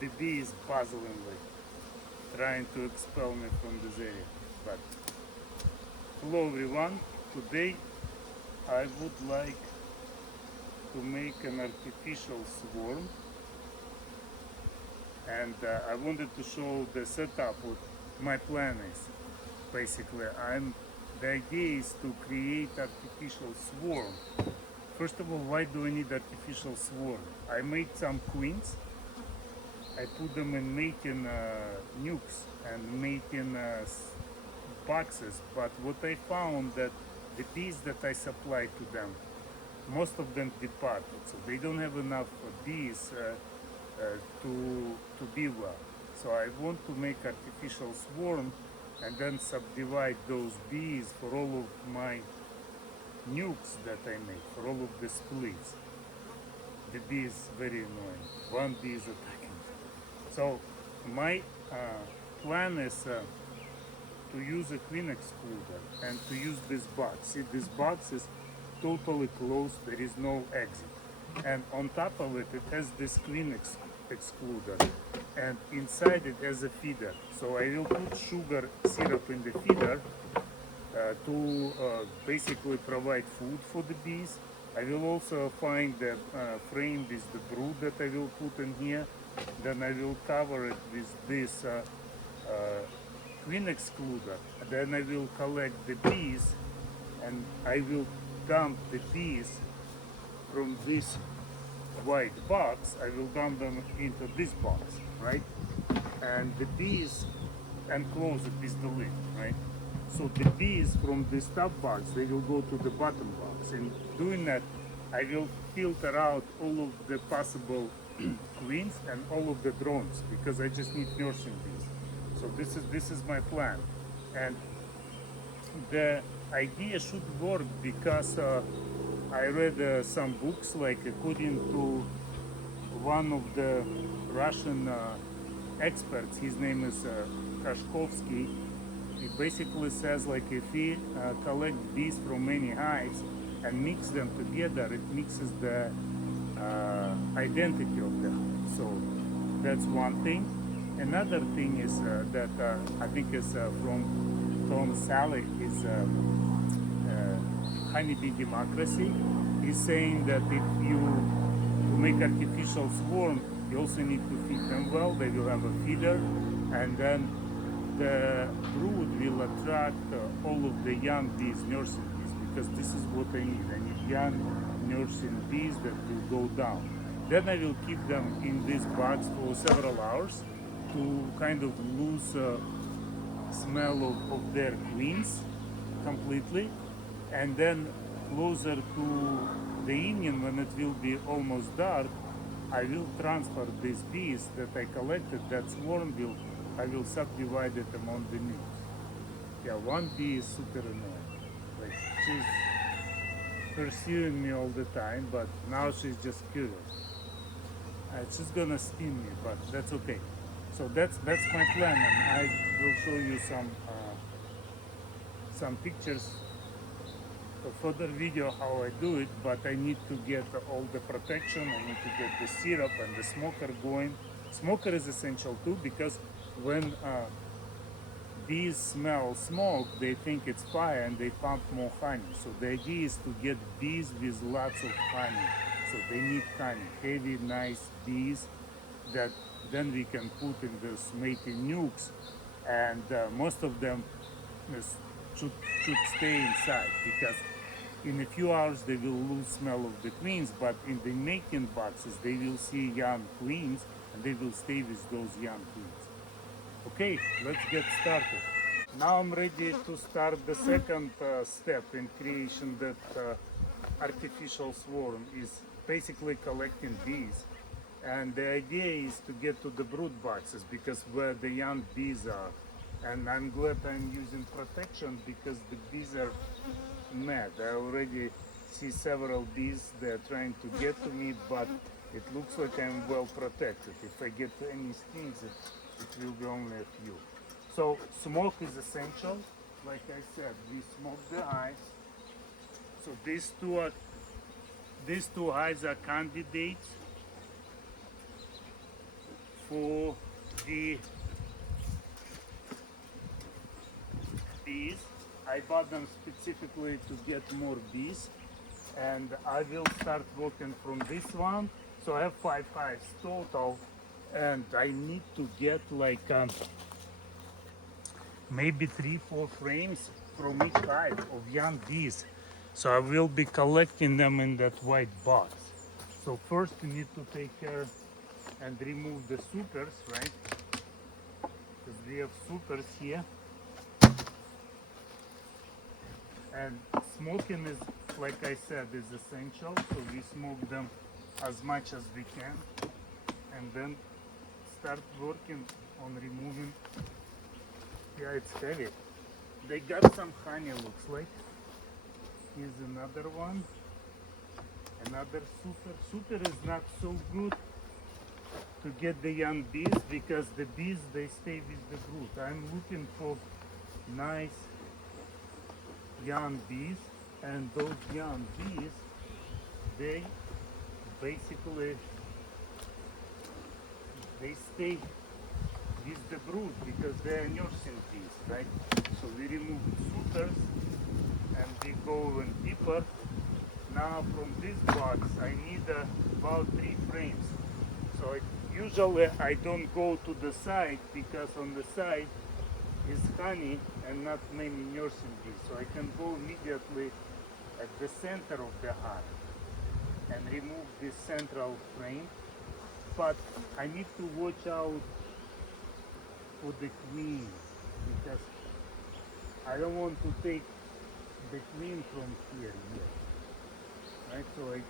the bee is puzzlingly trying to expel me from this area. But hello everyone, today I would like to make an artificial swarm, and I wanted to show the setup. What my plan is. Basically, the idea is to create artificial swarm. First of all, why do I need artificial swarm? I made some queens. I put them in mating nukes and mating boxes, but what I found that the bees that I supply to them, most of them departed, so they don't have enough bees to be well. So I want to make artificial swarm and then subdivide those bees for all of my nukes that I make, for all of the splits. The bee is very annoying. One bee is attacking. So my plan is to use a queen excluder and to use this box. See, this box is totally closed, there is no exit. And on top of it, it has this queen excluder. And inside it has a feeder. So I will put sugar syrup in the feeder to basically provide food for the bees. I will also find the frame with the brood that I will put in here. Then I will cover it with this queen excluder. Then I will collect the bees and I will dump the bees from this white box. I will dump them into this box, right? And the bees, and close it with the lid, right? So the bees from this top box, they will go to the bottom box. And doing that, I will filter out all of the possible queens and all of the drones, because I just need nursing bees. So this is my plan. And the idea should work because I read some books, like according to one of the Russian experts, his name is Kashkovsky. He basically says, like, if we collect bees from many hives and mix them together, it mixes the identity of the hive. So that's one thing. Another thing is that I think is from Tom Sally is Honeybee Democracy. He's saying that if you to make artificial swarm, you also need to feed them well. They will have a feeder, and then the brood will attract all of the young bees, nursing bees, because this is what I need. I need young nursing bees that will go down. Then I will keep them in this box for several hours to kind of lose smell of their queens completely. And then closer to the evening, when it will be almost dark, I will transfer these bees that I collected, that swarm I will subdivide it among the nukes. Yeah, one bee is super annoying. Like, she's pursuing me all the time, but now she's just curious. She's gonna sting me, but that's okay. So that's my plan, and I will show you some pictures, a further video how I do it. But I need to get all the protection. I need to get the syrup and the smoker going. Smoker is essential too, because when bees smell smoke, they think it's fire and they pump more honey. So the idea is to get bees with lots of honey. So they need honey, heavy, nice bees that then we can put in this mating nukes, and most of them should stay inside, because in a few hours they will lose smell of the queens, but in the mating boxes they will see young queens and they will stay with those young queens. Okay, let's get started. Now I'm ready to start the second step in creation that artificial swarm is basically collecting bees. And the idea is to get to the brood boxes, because where the young bees are. And I'm glad I'm using protection, because the bees are mad. I already see several bees, they're trying to get to me, but it looks like I'm well protected. If I get any stings, it will be only a few. So smoke is essential. Like I said, we smoke the hives. So these two hives are candidates for the bees. I bought them specifically to get more bees, and I will start working from this one. So I have 5 hives total, and I need to get like maybe 3-4 frames from each hive of young bees. So I will be collecting them in that white box. So first we need to take care and remove the supers, right? Because we have supers here. And smoking is, like I said, is essential. So we smoke them as much as we can. And then start working on removing. Yeah, it's heavy. They got some honey, looks like. Here's another one. Another super. Super is not so good to get the young bees because the bees, they stay with the brood. I'm looking for nice young bees, and those young bees, they basically they stay with the brood because they are nursing bees, right? So we remove supers and we go even deeper. Now from this box I need about 3 frames. So usually I don't go to the side because on the side is honey and not many nursing bees. So I can go immediately at the center of the hive and remove this central frame. But I need to watch out for the queen because I don't want to take the queen from here yet. Right, so I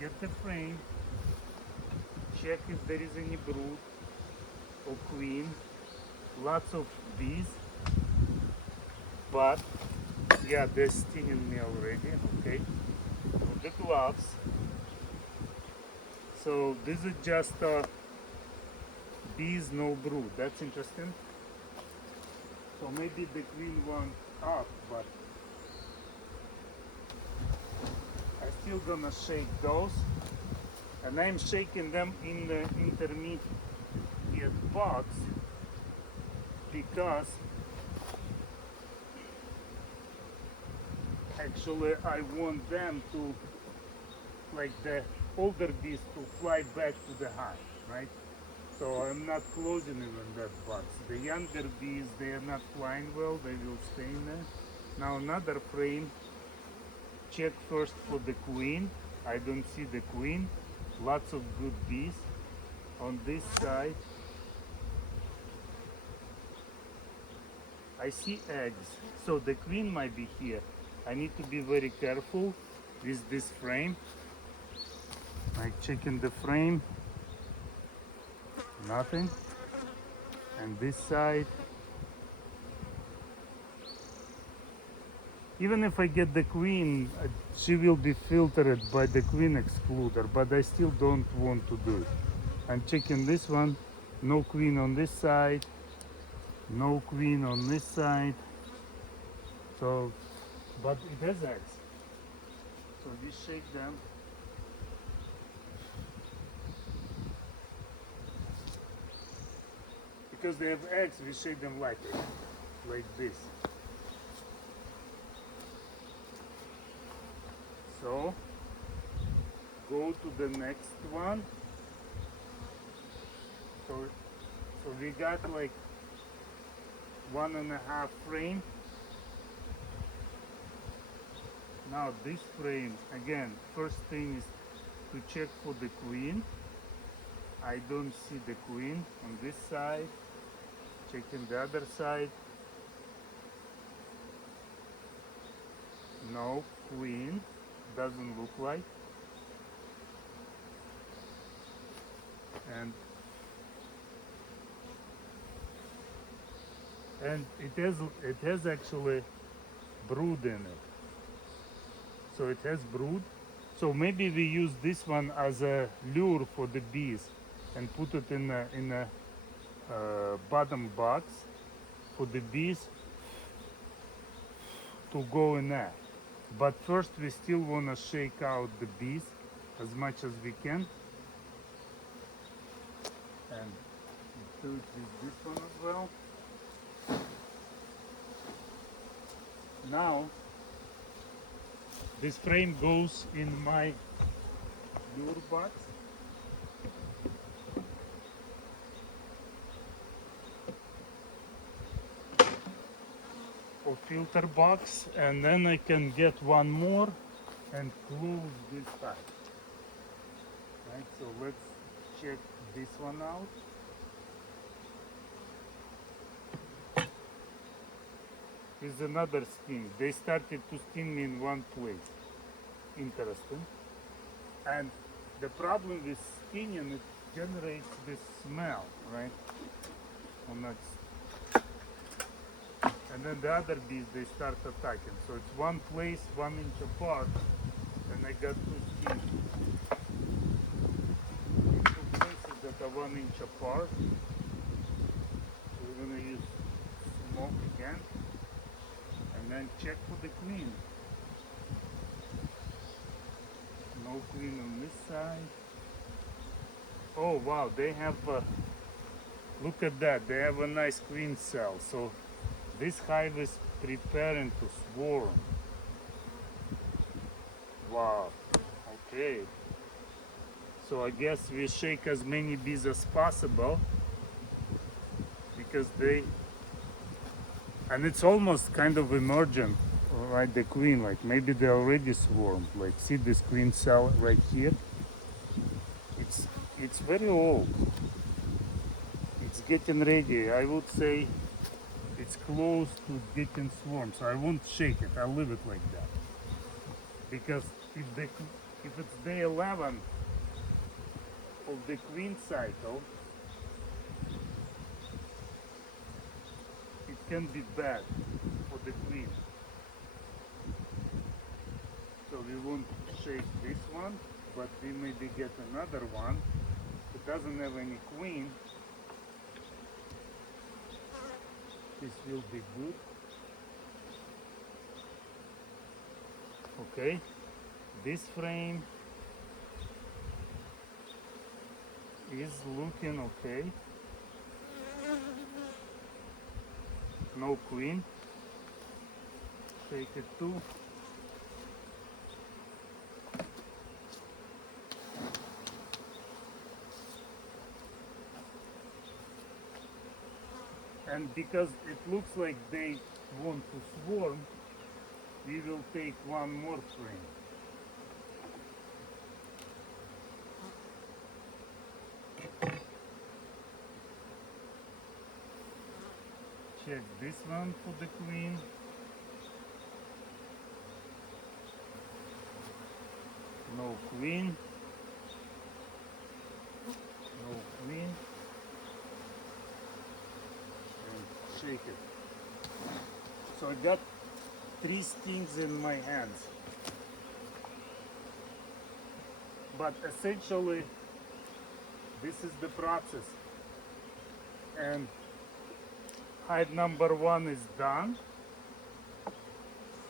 get the frame, check if there is any brood or queen, lots of bees, but yeah, they're stinging me already, okay. With the gloves. So this is just bees, no brood. That's interesting. So maybe the queen one up, but I'm still gonna shake those. And I'm shaking them in the intermediate box because actually I want them to, like the older bees, to fly back to the hive, right? So I'm not closing even that box. The younger bees, they are not flying well, they will stay in there. Now another frame, check first for the queen. I don't see the queen. Lots of good bees. On this side, I see eggs. So the queen might be here. I need to be very careful with this frame. I check in the frame, nothing. And this side, even if I get the queen, she will be filtered by the queen excluder, but I still don't want to do it. I'm checking this one, no queen on this side, no queen on this side. So, but it has eggs. So we shake them. Because they have eggs, we shake them like this. So, go to the next one. So we got like 1.5 frame. Now this frame, again, first thing is to check for the queen. I don't see the queen on this side. Checking the other side. No queen, doesn't look like. And it has actually brood in it. So it has brood. So maybe we use this one as a lure for the bees and put it in a bottom box for the bees to go in there. But first we still want to shake out the bees as much as we can. And Do it with this one as well. Now this frame goes in my lure box. Or filter box, and then I can get one more and close this side. Right, so let's check this one out. Is another steam. They started to steam in one place. Interesting. And the problem with steaming, it generates this smell, right? On that. And then the other bees, they start attacking. So it's one place, 1 inch apart, and I got two steams. Two places that are 1 inch apart. So we're gonna use smoke again. And then check for the queen. No queen on this side. Oh wow, they have look at that, they have a nice queen cell. So this hive is preparing to swarm. Wow, okay. So I guess we shake as many bees as possible because and it's almost kind of emergent, right? The queen, like maybe they already swarmed. Like see this queen cell right here? It's very old. It's getting ready. I would say it's close to getting swarmed. So I won't shake it. I'll leave it like that. Because if it's day 11 of the queen cycle, it can be bad for the queen. So we won't shake this one, but we maybe get another one. It doesn't have any queen. This will be good. Okay, this frame is looking okay. No queen. Take it too. And because it looks like they want to swarm, we will take one more frame. Check this one for the queen. No queen. No queen. And shake it. So I got 3 stings in my hands. But essentially, this is the process. And hive number 1 is done.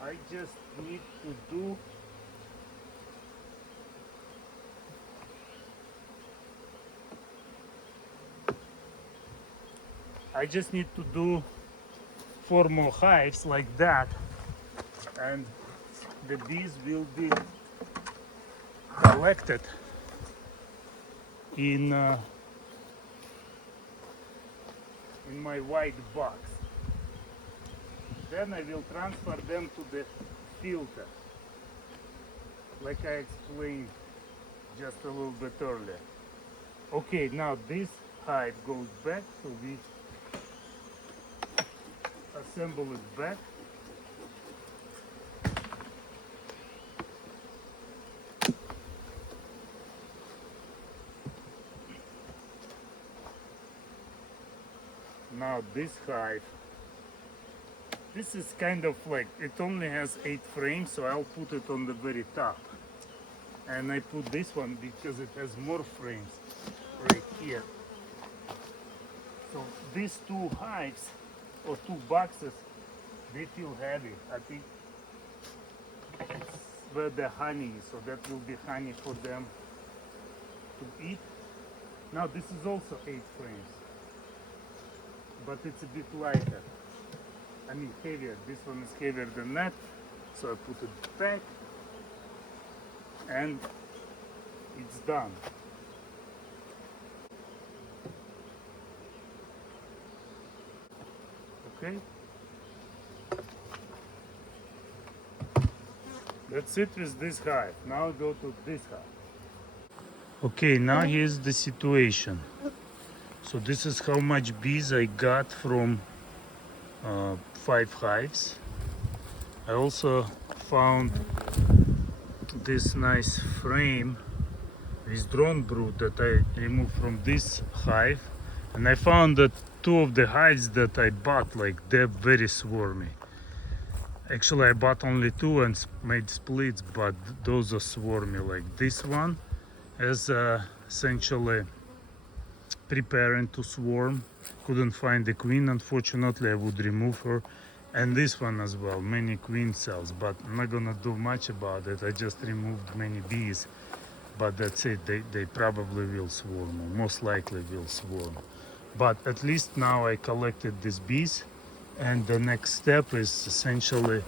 I just need to do do 4 more hives like that, and the bees will be collected in my white box. Then I will transfer them to the filter, like I explained just a little bit earlier. Okay, now this hive goes back, so we assemble it back. Now this hive, this is kind of like, it only has 8 frames, so I'll put it on the very top. And I put this one because it has more frames right here. So these 2 hives or 2 boxes, they feel heavy. I think it's where the honey is, so that will be honey for them to eat. Now this is also 8 frames. but it's a bit lighter. I mean heavier. This one is heavier than that. So I put it back and it's done. Okay. That's it with this hive. Now go to this hive. Okay, now here's the situation. So this is how much bees I got from 5 hives. I also found this nice frame with drone brood that I removed from this hive, and I found that 2 of the hives that I bought, like, they're very swarmy. Actually I bought only 2 and made splits, but those are swarmy. Like this one is essentially preparing to swarm. Couldn't find the queen, unfortunately. I would remove her. And this one as well, many queen cells, but I'm not gonna do much about it. I just removed many bees, but that's it. They probably will swarm, or most likely will swarm. But at least now I collected these bees, and the next step is essentially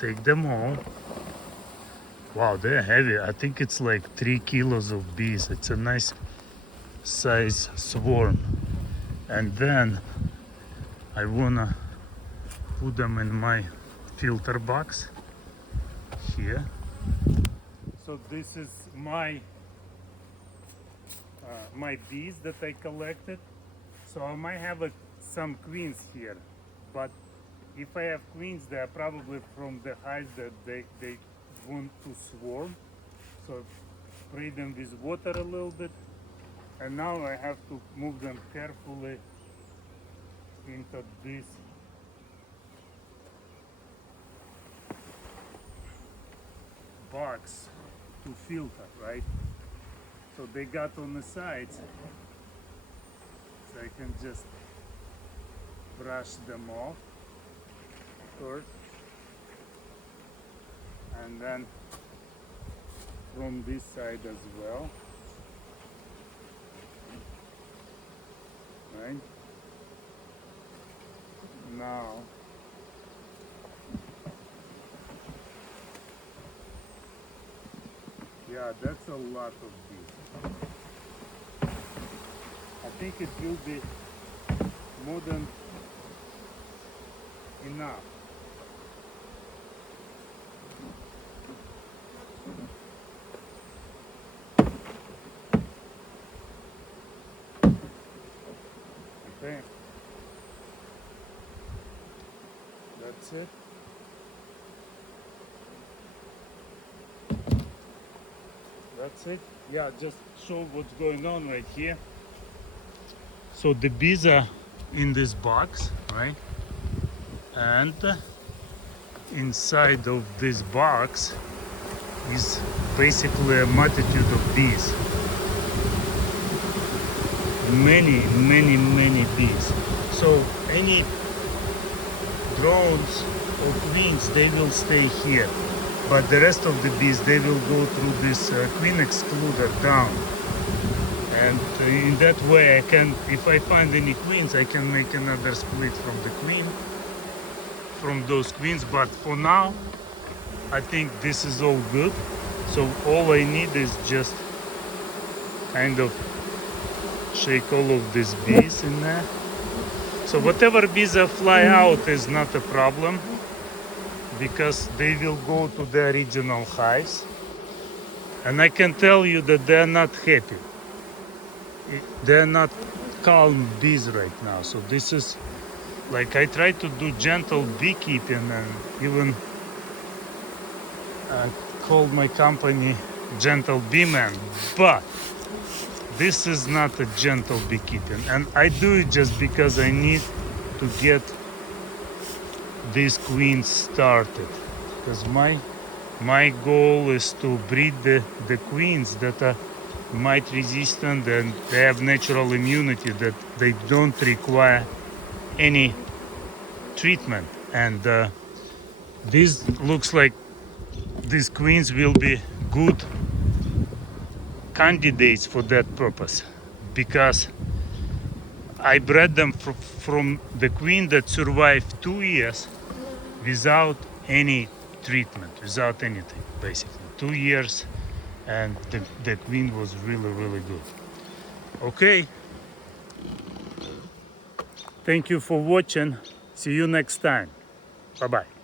take them all. Wow, they're heavy. I think it's like 3 kilos of bees. It's a nice size swarm. And then I wanna put them in my filter box here. So this is my my bees that I collected. So I might have some queens here, but if I have queens, they are probably from the hives that they want to swarm. So spray them with water a little bit, and now I have to move them carefully into this box to filter, right? So they got on the sides, so I can just brush them off first, and then from this side as well, right? Now yeah, that's a lot of bees. I think it will be more than enough. Okay. That's it. That's it. Yeah, just show what's going on right here. So the bees are in this box, right? And inside of this box is basically a multitude of bees. Many bees. So any drones or queens, they will stay here. But the rest of the bees, they will go through this queen excluder down. And in that way I can, if I find any queens, I can make another split from the queen, from those queens. But for now, I think this is all good. So all I need is just kind of shake all of these bees in there. So whatever bees that fly out is not a problem, because they will go to the original hives. And I can tell you that they're not happy. They're not calm bees right now. So this is like, I try to do gentle beekeeping, and even called my company Gentle Beeman, but this is not a gentle beekeeping, and I do it just because I need to get these queens started, because my goal is to breed the queens that are mite resistant and they have natural immunity, that they don't require any treatment. And this looks like these queens will be good candidates for that purpose, because I bred them from the queen that survived 2 years without any treatment, without anything, basically. 2 years, and the queen was really, really good. Okay. Thank you for watching. See you next time. Bye-bye.